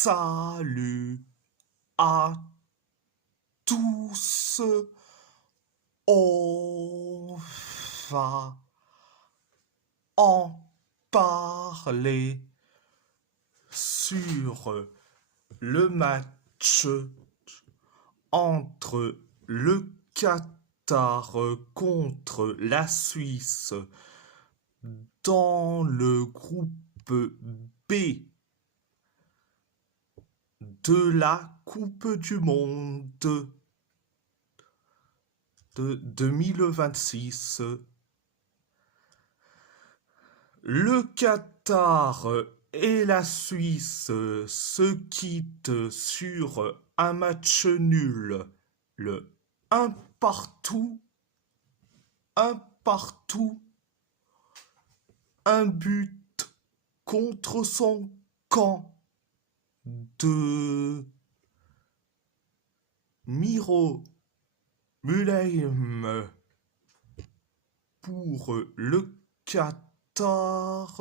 Salut à tous, on va en parler sur le match entre le Qatar contre la Suisse dans le groupe B de la Coupe du Monde de 2026. Le Qatar et la Suisse se quittent sur un match nul, le un partout, un partout, un but contre son camp de Miro Mulaim pour le Qatar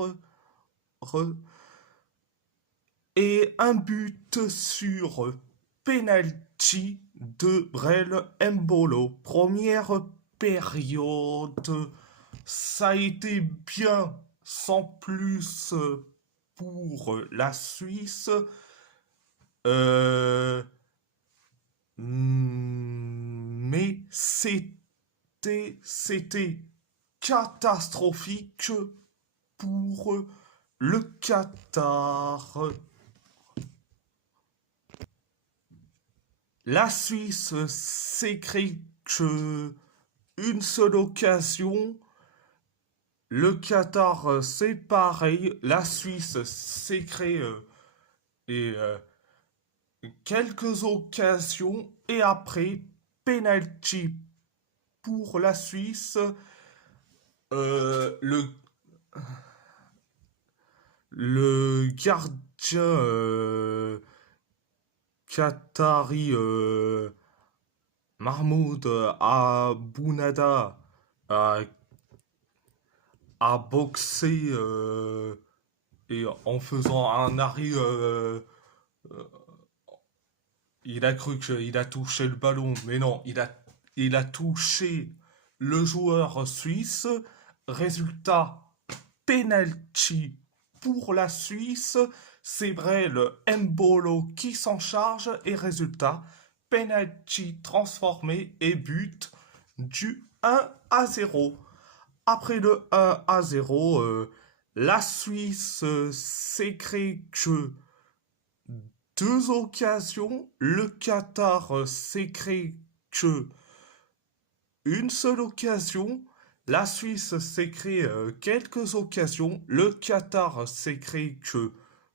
et un but sur penalty de Brel Mbolo. Première période, ça a été bien sans plus pour la Suisse. Mais c'était catastrophique pour le Qatar. La Suisse s'est créé que une seule occasion. Le Qatar, c'est pareil. La Suisse s'est créé quelques occasions et après penalty pour la Suisse. Le gardien qatari Mahmoud Abounada a boxé et en faisant un arrêt, il a cru qu'il a touché le ballon, mais non, il a touché le joueur suisse. Résultat, penalty pour la Suisse. C'est vrai, le Mbolo qui s'en charge et résultat, penalty transformé et but du 1-0. Après le 1-0, la Suisse s'est créé que deux occasions. Le Qatar s'est créé que une seule occasion. La Suisse s'est créé quelques occasions. Le Qatar s'est créé que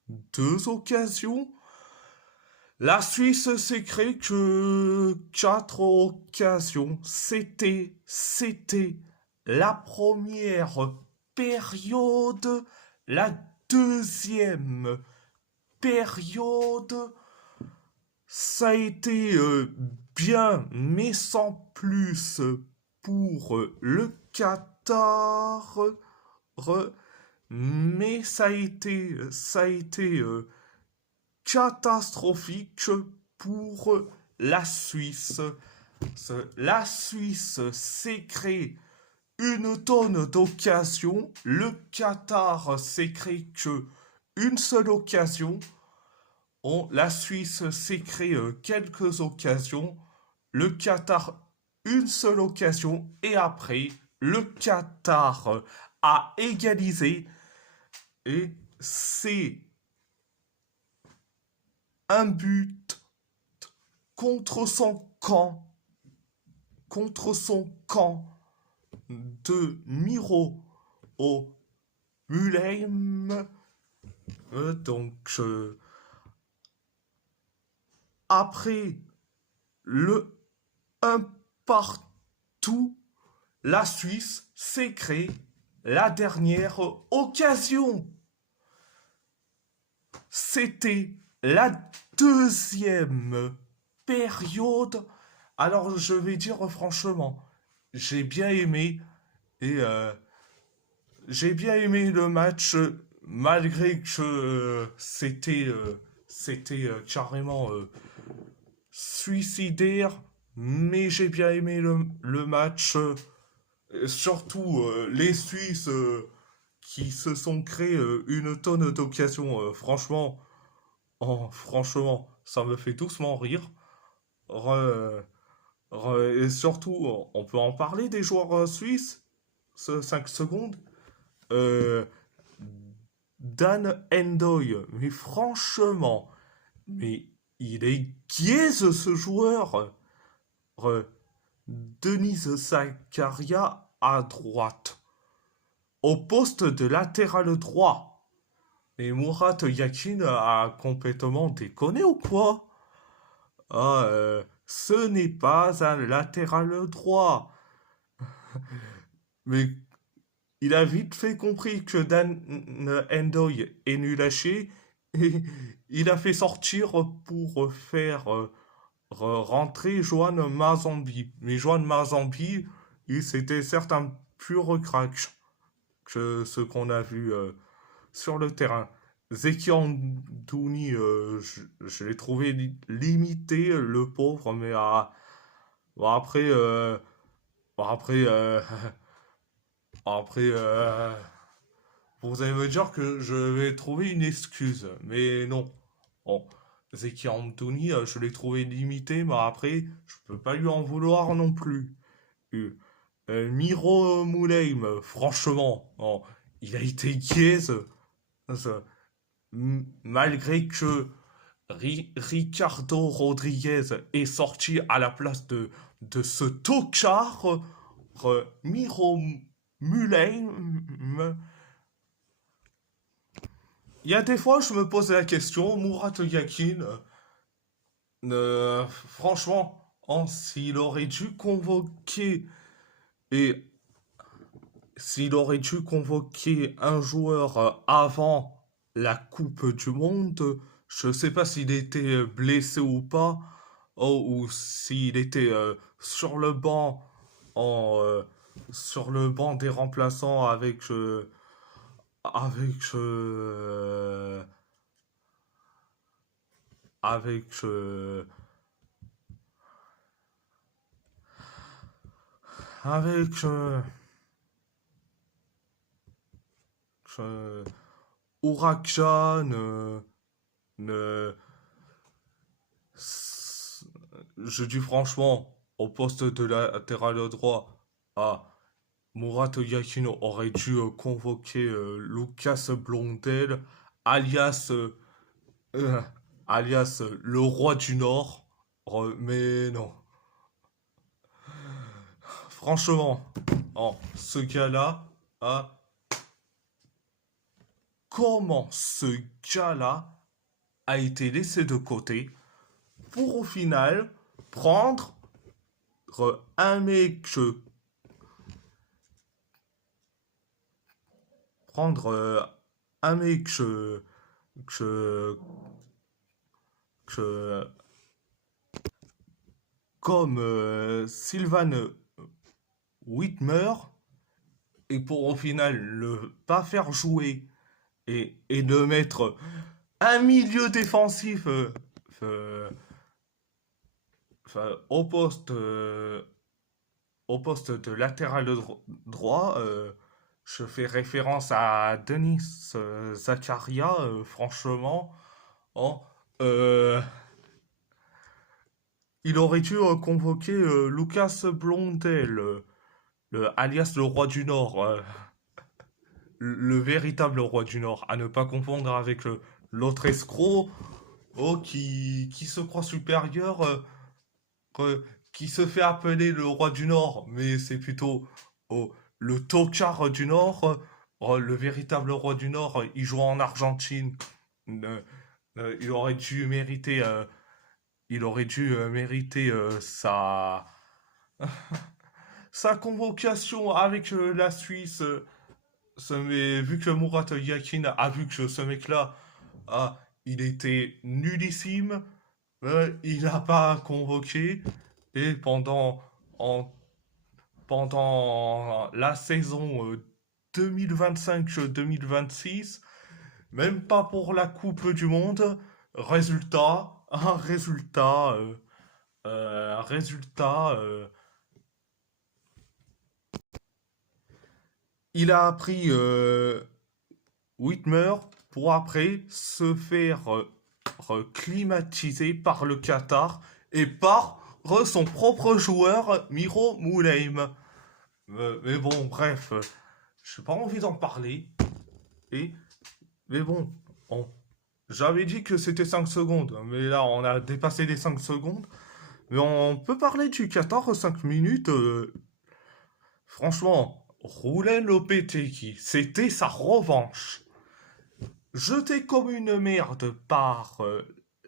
deux occasions. La Suisse s'est créé que quatre occasions. C'était la première période. La deuxième période, ça a été bien, mais sans plus pour le Qatar. Mais ça a été catastrophique pour la Suisse. La Suisse s'est créé une tonne d'occasions. Le Qatar s'est créé que une seule occasion. La Suisse s'est créé quelques occasions. Le Qatar, une seule occasion. Et après, le Qatar a égalisé. Et c'est un but contre son camp. Contre son camp de Miro au Mulaim. Donc, après le un partout, la Suisse s'est créé la dernière occasion. C'était la deuxième période. Alors je vais dire franchement, j'ai bien aimé et j'ai bien aimé le match malgré que c'était carrément suicidaire, mais j'ai bien aimé le match. Surtout les Suisses qui se sont créés une tonne d'occasions. Franchement, ça me fait doucement rire. Re- et surtout, on peut en parler des joueurs suisses, ce 5 secondes. Euh, Dan Endoy, mais franchement, mais il est gaze ce joueur. Re- Denise Zakaria à droite, au poste de latéral droit. Et Murat Yakin a complètement déconné ou quoi? Ah, ce n'est pas un latéral droit. Mais il a vite fait compris que Dan Endoy est nul à chier et il a fait sortir pour faire rentrer Johan Mazambi. Mais Johan Mazambi, il c'était certes un pur crack que ce qu'on a vu sur le terrain. Zeki Andouni, je l'ai trouvé limité, le pauvre, mais bon, après, bon, après, après, vous allez me dire que je vais trouver une excuse, mais non. Bon, Zeki Andouni, je l'ai trouvé limité, mais après, je peux pas lui en vouloir non plus. Miro Moulheim, franchement, oh, il a été gaze. Ça, malgré que Ricardo Rodriguez est sorti à la place de ce tocard, Miro Moulheim, il y a des fois je me pose la question, Murat Yakin, franchement, s'il aurait dû convoquer et s'il aurait dû convoquer un joueur avant la Coupe du Monde, je ne sais pas s'il était blessé ou pas, ou s'il était sur le banc des remplaçants avec, avec, avec, Ourakjan, ne- je dis franchement, au poste de latéral droit, ah, Murat Yakin aurait dû convoquer Lucas Blondel, alias, euh, alias le roi du Nord. Mais non, franchement, oh, ce gars-là, ah, comment ce gars-là a été laissé de côté pour au final prendre un mec, prendre un mec que, que, comme Sylvain Whitmer et pour au final le pas faire jouer et de mettre un milieu défensif euh, au poste de latéral droit. Je fais référence à Denis Zakaria, franchement. Oh, euh, il aurait dû convoquer Lucas Blondel, alias le roi du Nord, le véritable roi du Nord, à ne pas confondre avec l'autre escroc qui se croit supérieur, qui se fait appeler le roi du Nord, mais c'est plutôt le tocard du Nord, le véritable roi du Nord, il joue en Argentine. Euh, il aurait dû mériter, sa convocation avec la Suisse. Mais vu que Murat Yakin a vu que ce mec-là, ah, il était nullissime, il n'a pas convoqué. Et en- pendant la saison 2025-2026, même pas pour la Coupe du Monde, Résultat, un résultat, un résultat. Il a appris Whitmer pour après se faire climatiser par le Qatar et par son propre joueur Miro Moulheim. Mais bon, bref, j'ai pas envie d'en parler. Et, mais bon, on- j'avais dit que c'était 5 secondes, mais là on a dépassé les 5 secondes. Mais on peut parler du Qatar 5 minutes. Franchement, Roulen Lopetegui, c'était sa revanche. Jeté comme une merde par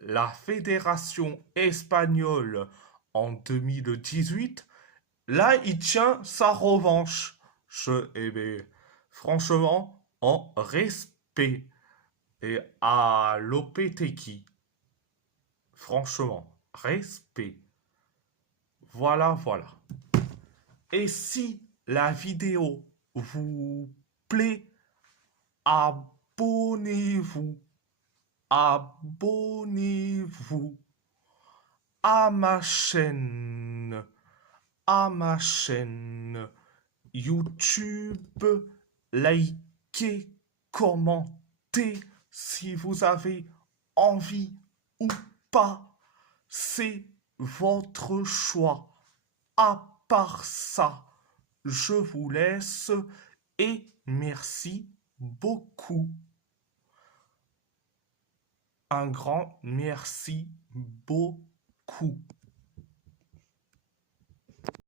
la Fédération espagnole en 2018, là il tient sa revanche. Eh bien, franchement, en respect. Et à Lopetegui, franchement, respect. Voilà, voilà. Et si la vidéo vous plaît, abonnez-vous, abonnez-vous à ma chaîne, à ma chaîne YouTube, likez, commentez si vous avez envie ou pas, c'est votre choix. À part ça, je vous laisse et merci beaucoup. Un grand merci beaucoup.